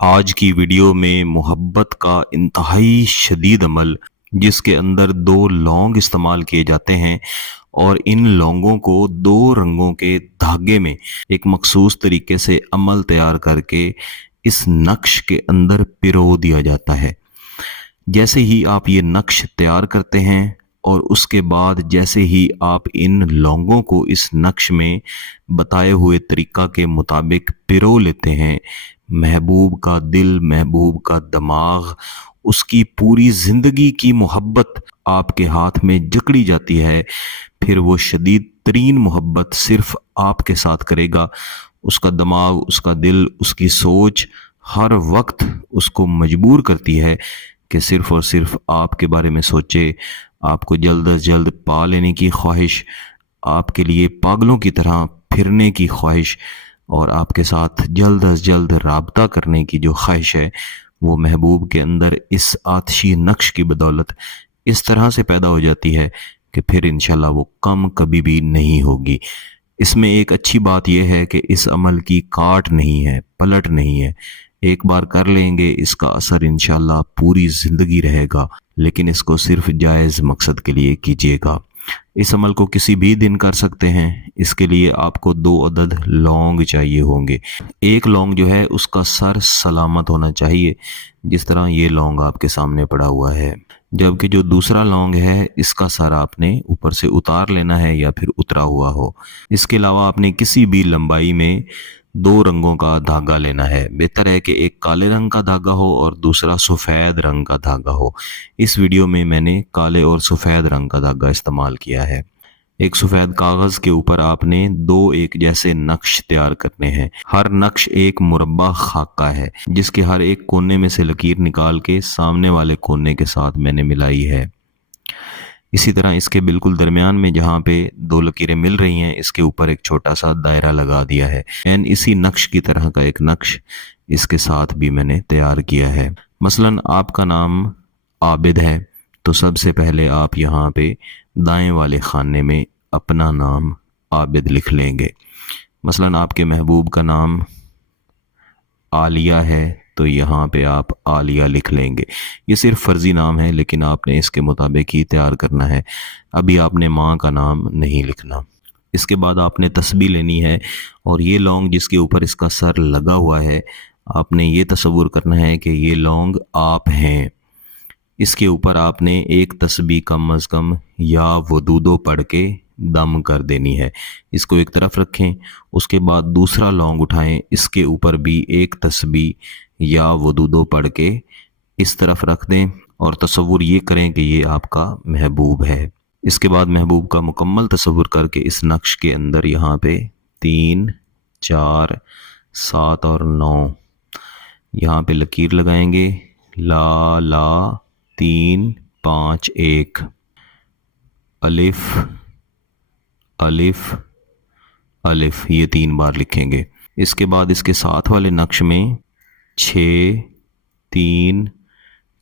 آج کی ویڈیو میں محبت کا انتہائی شدید عمل جس کے اندر 2 لونگ استعمال کیے جاتے ہیں اور ان لونگوں کو 2 رنگوں کے دھاگے میں ایک مخصوص طریقے سے عمل تیار کر کے اس نقش کے اندر پرو دیا جاتا ہے۔ جیسے ہی آپ یہ نقش تیار کرتے ہیں اور اس کے بعد جیسے ہی آپ ان لونگوں کو اس نقش میں بتائے ہوئے طریقہ کے مطابق پرو لیتے ہیں، محبوب کا دل، محبوب کا دماغ، اس کی پوری زندگی کی محبت آپ کے ہاتھ میں جکڑی جاتی ہے۔ پھر وہ شدید ترین محبت صرف آپ کے ساتھ کرے گا۔ اس کا دماغ، اس کا دل، اس کی سوچ ہر وقت اس کو مجبور کرتی ہے کہ صرف اور صرف آپ کے بارے میں سوچے، آپ کو جلد از جلد پا لینے کی خواہش، آپ کے لیے پاگلوں کی طرح پھرنے کی خواہش اور آپ کے ساتھ جلد از جلد رابطہ کرنے کی جو خواہش ہے، وہ محبوب کے اندر اس آتشی نقش کی بدولت اس طرح سے پیدا ہو جاتی ہے کہ پھر انشاءاللہ وہ کم کبھی بھی نہیں ہوگی۔ اس میں ایک اچھی بات یہ ہے کہ اس عمل کی کاٹ نہیں ہے، پلٹ نہیں ہے۔ ایک بار کر لیں گے، اس کا اثر انشاءاللہ پوری زندگی رہے گا، لیکن اس کو صرف جائز مقصد کے لیے کیجیے گا۔ اس عمل کو کسی بھی دن کر سکتے ہیں۔ اس کے لیے آپ کو 2 عدد لونگ چاہیے ہوں گے۔ ایک لونگ جو ہے اس کا سر سلامت ہونا چاہیے، جس طرح یہ لونگ آپ کے سامنے پڑا ہوا ہے، جبکہ جو دوسرا لونگ ہے اس کا سر آپ نے اوپر سے اتار لینا ہے یا پھر اترا ہوا ہو۔ اس کے علاوہ آپ نے کسی بھی لمبائی میں 2 رنگوں کا دھاگا لینا ہے۔ بہتر ہے کہ ایک کالے رنگ کا دھاگا ہو اور دوسرا سفید رنگ کا دھاگا ہو۔ اس ویڈیو میں میں نے کالے اور سفید رنگ کا دھاگا استعمال کیا ہے۔ ایک سفید کاغذ کے اوپر آپ نے 2 ایک جیسے نقش تیار کرنے ہیں۔ ہر نقش ایک مربع خاکہ ہے، جس کے ہر ایک کونے میں سے لکیر نکال کے سامنے والے کونے کے ساتھ میں نے ملائی ہے۔ اسی طرح اس کے بالکل درمیان میں جہاں پہ 2 لکیریں مل رہی ہیں، اس کے اوپر ایک چھوٹا سا دائرہ لگا دیا ہے۔ اسی نقش کی طرح کا ایک نقش اس کے ساتھ بھی میں نے تیار کیا ہے۔ مثلا آپ کا نام عابد ہے تو سب سے پہلے آپ یہاں پہ دائیں والے خانے میں اپنا نام عابد لکھ لیں گے۔ مثلا آپ کے محبوب کا نام عالیہ ہے تو یہاں پہ آپ عالیہ لکھ لیں گے۔ یہ صرف فرضی نام ہے، لیکن آپ نے اس کے مطابق ہی تیار کرنا ہے۔ ابھی آپ نے ماں کا نام نہیں لکھنا۔ اس کے بعد آپ نے تسبیح لینی ہے اور یہ لونگ جس کے اوپر اس کا سر لگا ہوا ہے، آپ نے یہ تصور کرنا ہے کہ یہ لونگ آپ ہیں۔ اس کے اوپر آپ نے ایک تسبیح کم از کم یا ودودو پڑھ کے دم کر دینی ہے۔ اس کو ایک طرف رکھیں، اس کے بعد دوسرا لونگ اٹھائیں، اس کے اوپر بھی ایک تسبیح یا ودودو پڑھ کے اس طرف رکھ دیں اور تصور یہ کریں کہ یہ آپ کا محبوب ہے۔ اس کے بعد محبوب کا مکمل تصور کر کے اس نقش کے اندر یہاں پہ 3، 4، 7 اور 9 یہاں پہ لکیر لگائیں گے۔ لا لا 3، 5، 1، الف الف الف، یہ 3 بار لکھیں گے۔ اس کے بعد اس کے ساتھ والے نقش میں 6، 3،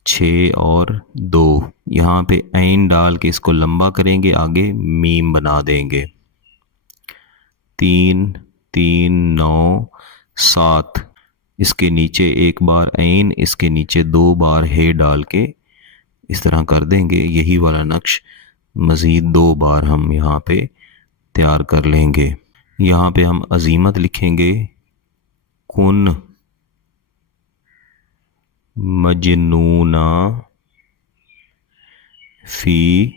6 اور 2 یہاں پہ عین ڈال کے اس کو لمبا کریں گے، آگے میم بنا دیں گے۔ 3، 3، 9، 7 اس کے نیچے ایک بار عین، اس کے نیچے 2 بار ہے ڈال کے اس طرح کر دیں گے۔ یہی والا نقش مزید 2 بار ہم یہاں پہ تیار کر لیں گے۔ یہاں پہ ہم عزیمت لکھیں گے، کن مجنونہ فی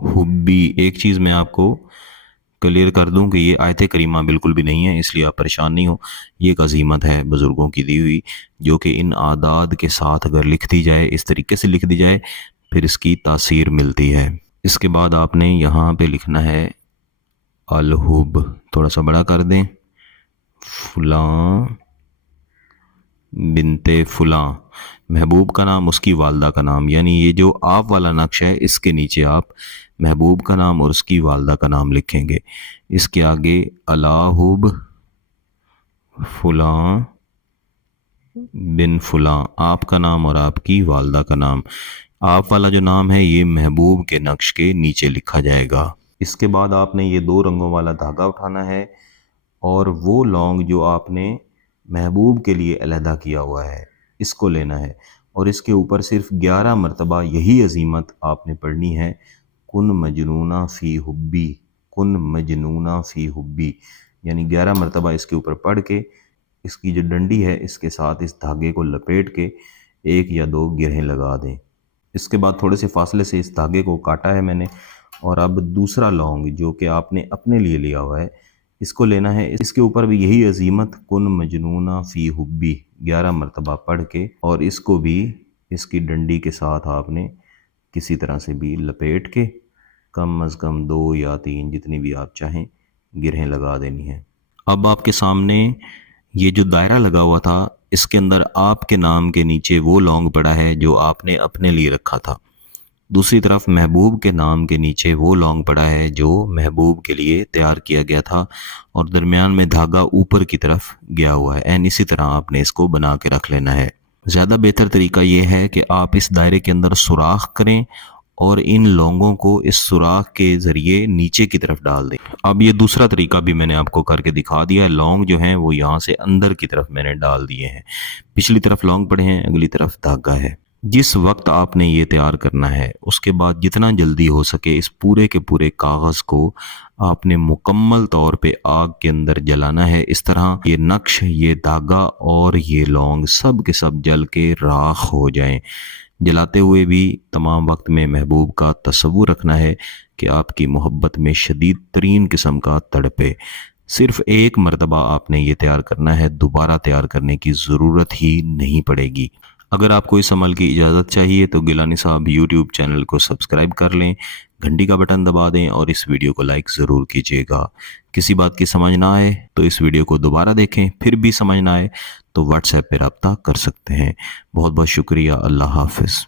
حبی۔ ایک چیز میں آپ کو کلیئر کر دوں کہ یہ آیت کریمہ بالکل بھی نہیں ہے، اس لیے آپ پریشان نہیں ہو۔ یہ ایک عزیمت ہے بزرگوں کی دی ہوئی، جو کہ ان اعداد کے ساتھ اگر لکھ دی جائے، اس طریقے سے لکھ دی جائے، پھر اس کی تاثیر ملتی ہے۔ اس کے بعد آپ نے یہاں پہ لکھنا ہے الحب، تھوڑا سا بڑا کر دیں، فلاں بنت فلاں، محبوب کا نام، اس کی والدہ کا نام، یعنی یہ جو آپ والا نقش ہے اس کے نیچے آپ محبوب کا نام اور اس کی والدہ کا نام لکھیں گے۔ اس کے آگے الحب فلاں بن فلاں، آپ کا نام اور آپ کی والدہ کا نام۔ آپ والا جو نام ہے یہ محبوب کے نقش کے نیچے لکھا جائے گا۔ اس کے بعد آپ نے یہ 2 رنگوں والا دھاگا اٹھانا ہے اور وہ لونگ جو آپ نے محبوب کے لیے علیحدہ کیا ہوا ہے، اس کو لینا ہے، اور اس کے اوپر صرف 11 مرتبہ یہی عظیمت آپ نے پڑھنی ہے، کن مجنونہ فی حبی، کن مجنونہ فی حبی، یعنی 11 مرتبہ اس کے اوپر پڑھ کے اس کی جو ڈنڈی ہے اس کے ساتھ اس دھاگے کو لپیٹ کے 1 یا 2 گرہیں لگا دیں۔ اس کے بعد تھوڑے سے فاصلے سے اس دھاگے کو کاٹا ہے میں نے، اور اب دوسرا لونگ جو کہ آپ نے اپنے لیے لیا ہوا ہے اس کو لینا ہے، اس کے اوپر بھی یہی عظیمت کن مجنونہ فی حبی 11 مرتبہ پڑھ کے، اور اس کو بھی اس کی ڈنڈی کے ساتھ آپ نے کسی طرح سے بھی لپیٹ کے کم از کم 2 یا 3 جتنی بھی آپ چاہیں گرہیں لگا دینی ہیں۔ اب آپ کے سامنے یہ جو دائرہ لگا ہوا تھا اس کے اندر آپ کے نام کے نیچے وہ لونگ پڑا ہے جو آپ نے اپنے لیے رکھا تھا، دوسری طرف محبوب کے نام کے نیچے وہ لونگ پڑا ہے جو محبوب کے لیے تیار کیا گیا تھا، اور درمیان میں دھاگا اوپر کی طرف گیا ہوا ہے، اسی طرح آپ نے اس کو بنا کے رکھ لینا ہے۔ زیادہ بہتر طریقہ یہ ہے کہ آپ اس دائرے کے اندر سوراخ کریں اور ان لونگوں کو اس سوراخ کے ذریعے نیچے کی طرف ڈال دیں۔ اب یہ دوسرا طریقہ بھی میں نے آپ کو کر کے دکھا دیا ہے، لونگ جو ہیں وہ یہاں سے اندر کی طرف میں نے ڈال دیے ہیں، پچھلی طرف لونگ پڑے ہیں، اگلی طرف دھاگا ہے۔ جس وقت آپ نے یہ تیار کرنا ہے اس کے بعد جتنا جلدی ہو سکے اس پورے کے پورے کاغذ کو آپ نے مکمل طور پہ آگ کے اندر جلانا ہے، اس طرح یہ نقش، یہ دھاگا اور یہ لونگ سب کے سب جل کے راکھ ہو جائیں۔ جلاتے ہوئے بھی تمام وقت میں محبوب کا تصور رکھنا ہے کہ آپ کی محبت میں شدید ترین قسم کا تڑپے۔ صرف 1 مرتبہ آپ نے یہ تیار کرنا ہے، دوبارہ تیار کرنے کی ضرورت ہی نہیں پڑے گی۔ اگر آپ کو اس عمل کی اجازت چاہیے تو گیلانی صاحب یوٹیوب چینل کو سبسکرائب کر لیں، گھنٹی کا بٹن دبا دیں اور اس ویڈیو کو لائک ضرور کیجیے گا۔ کسی بات کی سمجھ نہ آئے تو اس ویڈیو کو دوبارہ دیکھیں، پھر بھی سمجھ نہ آئے تو واٹس ایپ پہ رابطہ کر سکتے ہیں۔ بہت بہت شکریہ، اللہ حافظ۔